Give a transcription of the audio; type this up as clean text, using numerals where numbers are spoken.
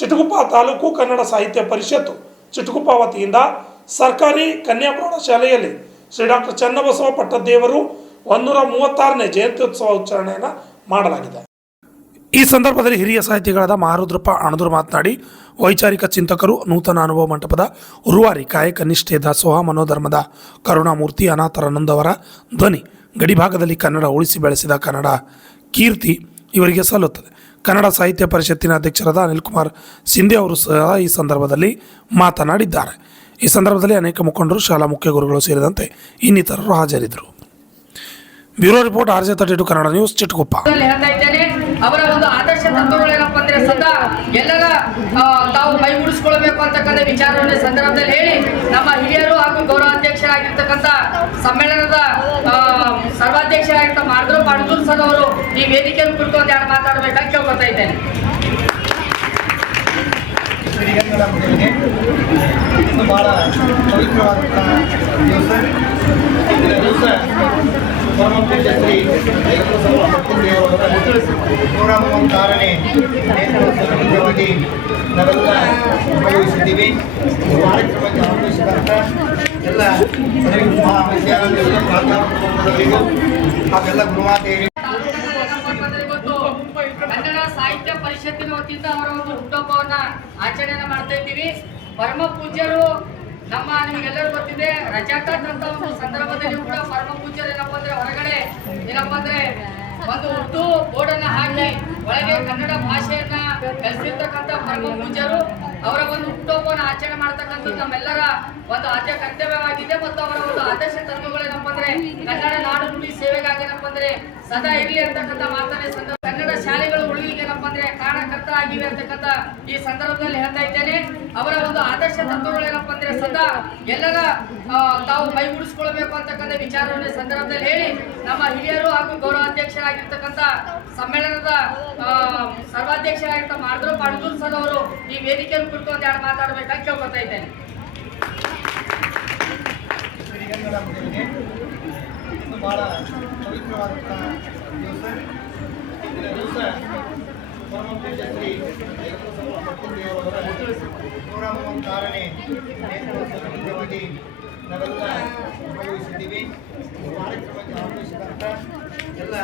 ಚಿಟಗುಪ್ಪ ತಾಲೂಕು ಕನ್ನಡ ಸಾಹಿತ್ಯ ಪರಿಷತ್ತು ಚಿಟಗುಪ್ಪ ವತಿಯಿಂದ ಸರ್ಕಾರಿ ಕನ್ಯಾ ಪ್ರೌಢಶಾಲೆಯಲ್ಲಿ ಶ್ರೀ ಡಾಕ್ಟರ್ ಚನ್ನಬಸವ ಪಟ್ಟದೇವರು 136ನೇ ಜಯಂತ್ಯೋತ್ಸವ ಉಚ್ಚಾರಣೆಯನ್ನು ಮಾಡಲಾಗಿದೆ. ಈ ಸಂದರ್ಭದಲ್ಲಿ ಹಿರಿಯ ಸಾಹಿತಿಗಳಾದ ಮಹಾರುದ್ರಪ್ಪ ಅಣದೂರು ಮಾತನಾಡಿ, ವೈಚಾರಿಕ ಚಿಂತಕರು, ನೂತನ ಅನುಭವ ಮಂಟಪದ ಉರುವಾರಿ, ಕಾಯಕ ನಿಷ್ಠೆ, ದಾಸೋಹ ಮನೋಧರ್ಮದ ಕರುಣಾಮೂರ್ತಿ ಅನಾಥರ ನೊಂದವರ ಧ್ವನಿ, ಗಡಿಭಾಗದಲ್ಲಿ ಕನ್ನಡ ಉಳಿಸಿ ಬೆಳೆಸಿದ ಕನ್ನಡ ಕೀರ್ತಿ ಇವರಿಗೆ ಸಲ್ಲುತ್ತದೆ. ಕನ್ನಡ ಸಾಹಿತ್ಯ ಪರಿಷತ್ತಿನ ಅಧ್ಯಕ್ಷರಾದ ಅನಿಲ್ ಕುಮಾರ್ ಸಿಂಧೆ ಅವರು ಸಹ ಈ ಸಂದರ್ಭದಲ್ಲಿ ಮಾತನಾಡಿದ್ದಾರೆ. ಈ ಸಂದರ್ಭದಲ್ಲಿ ಅನೇಕ ಮುಖಂಡರು, ಶಾಲಾ ಮುಖ್ಯ ಗುರುಗಳು ಸೇರಿದಂತೆ ಇನ್ನಿತರರು ಹಾಜರಿದ್ದರು. Bureau report, RJ32 Kannada news, Chitguppa. ಅವರ ಒಂದು ಆದರ್ಶ ತತ್ವಗಳೇನಪ್ಪ ಅಂದ್ರೆ ಸದಾ ಎಲ್ಲರ ತಾವು ಮೈಗೂಡಿಸಿಕೊಳ್ಬೇಕು ಅಂತಕ್ಕಂಥ ವಿಚಾರವನ್ನು ಸಂದರ್ಭದಲ್ಲಿ ಹೇಳಿ, ನಮ್ಮ ಹಿರಿಯರು ಹಾಗೂ ಗೌರವಾಧ್ಯಕ್ಷರಾಗಿರ್ತಕ್ಕಂಥ ಸಮ್ಮೇಳನದ ಸರ್ವಾಧ್ಯಕ್ಷರಾಗಿರ್ತ ಮಾರ್ಗರೂಪ ಅಣದೂರು ಸರ್ ಅವರು ಈ ವೇದಿಕೆಯನ್ನು ಕುರಿತು ಒಂದು ಎರಡು ಮಾತಾಡಬೇಕಾಗಿ ಕೇಳ್ಕೊತಾ ಇದ್ದೇನೆ. ಬಹಳ ಪವಿತ್ರವಾದಂತಹ ದಿವಸ ಪರಮಪೂಜ್ಯ ಶ್ರೀ 136ನೇ ನೇತೃತ್ವವಾಗಿ ನಾವೆಲ್ಲ ಭಾಗವಹಿಸಿದ್ದೀವಿ. ಈ ಕಾರ್ಯಕ್ರಮಕ್ಕೆ ಆಗಮಿಸಿದಂಥ ಎಲ್ಲ ಮಹಾವಿದ್ಯಾಲಯದ ಪ್ರಾಧ್ಯಾಪಕರಿಗೂ ಹಾಗೆಲ್ಲ ಗುರುಮಾತೆಯರಿಗೂ ಕನ್ನಡ ಸಾಹಿತ್ಯ ಪರಿಷತ್ತಿನ ವತಿಯಿಂದ ಅವರ ಒಂದು ಹುಟ್ಟುಹಬ್ಬವನ್ನ ಆಚರಣೆಯನ್ನು ಮಾಡ್ತಾ ಇದ್ದೀವಿ. ಪರಮ ಪೂಜ್ಯರು ನಮ್ಮ ನಿಮಗೆಲ್ಲರೂ ಗೊತ್ತಿದೆ, ರಜಾಕತ್ ಅಂತ ಒಂದು ಸಂದರ್ಭದಲ್ಲಿ ಕೂಡ ಪರಮ ಪೂಜ್ಯರು ಏನಪ್ಪ ಅಂದ್ರೆ ಹೊರಗಡೆ ಏನಪ್ಪ ಅಂದ್ರೆ ಒಂದು ಉರ್ದು ಬೋರ್ಡನ್ನ ಹಾಕಿ ಒಳಗೆ ಕನ್ನಡ ಭಾಷೆಯನ್ನ ಕಲಿಸಿರ್ತಕ್ಕಂಥ ಪರಮ ಪೂಜ್ಯರು ಅವರ ಒಂದು ಹುಟ್ಟುಹಬ್ಬವನ್ನು ಆಚರಣೆ ಮಾಡ್ತಕ್ಕಂಥದ್ದು ನಮ್ಮೆಲ್ಲರ ಒಂದು ಆದ್ಯ ಕರ್ತವ್ಯವಾಗಿದೆ. ಮತ್ತು ಅವರ ಒಂದು ಆದರ್ಶ ತತ್ವಗಳೇನಪ್ಪ ಅಂದ್ರೆ ಕನ್ನಡ ನಾಡು ನುಡಿ ಸೇವೆಗಾಗಿ ಏನಪ್ಪ ಅಂದ್ರೆ ಸದಾ ಇರಲಿ ಅಂತಕ್ಕಂಥ ಮಾತನ್ನೇ ಸಂದರ್ಭ ಕನ್ನಡ ಶಾಲೆಗಳು ಉಳಿವಿಗೆ ಏನಪ್ಪ ಅಂದ್ರೆ ಕಾರಣಕರ್ತರಾಗಿವೆ ಅಂತಕ್ಕಂಥ ಈ ಸಂದರ್ಭದಲ್ಲಿ ಹೇಳ್ತಾ ಇದ್ದೇನೆ. ಅವರ ಒಂದು ಆದರ್ಶ ತತ್ವಗಳೇನಪ್ಪ ಅಂದ್ರೆ ಸದಾ ಎಲ್ಲರ ತಾವು ಮೈಗೂಡಿಸಿಕೊಳ್ಬೇಕು ಅಂತಕ್ಕಂಥ ವಿಚಾರವನ್ನು ಸಂದರ್ಭದಲ್ಲಿ ಹೇಳಿ, ನಮ್ಮ ಹಿರಿಯರು ಹಾಗೂ ಗೌರವಾಧ್ಯಕ್ಷರಾಗಿರ್ತಕ್ಕಂಥ ಸಮ್ಮೇಳನದ ಸರ್ವಾಧ್ಯಕ್ಷರಾಗಿರ್ತ ಮಾರ್ಗರೂಪ ಅಣದೂರು ಸರ್ ಅವರು ಈ ವೇದಿಕೆಯನ್ನು ಕುರಿತು ಒಂದು ಎರಡು ಮಾತಾಡಬೇಕಾಗಿ ಕೇಳ್ಕೊತಾ ಇದ್ದೇನೆ. ಬಹಳ ಪವಿತ್ರವಾದಂತಹ ದಿವಸ ಪರಮಪೂಜ್ಯ ಶ್ರೀ 136ನೇ ನೇತೃತ್ವವಾಗಿ ನಾವೆಲ್ಲ ಭಾಗವಹಿಸಿದ್ದೀವಿ. ಈ ಕಾರ್ಯಕ್ರಮಕ್ಕೆ ಆಗಮಿಸಿದಂಥ ಎಲ್ಲ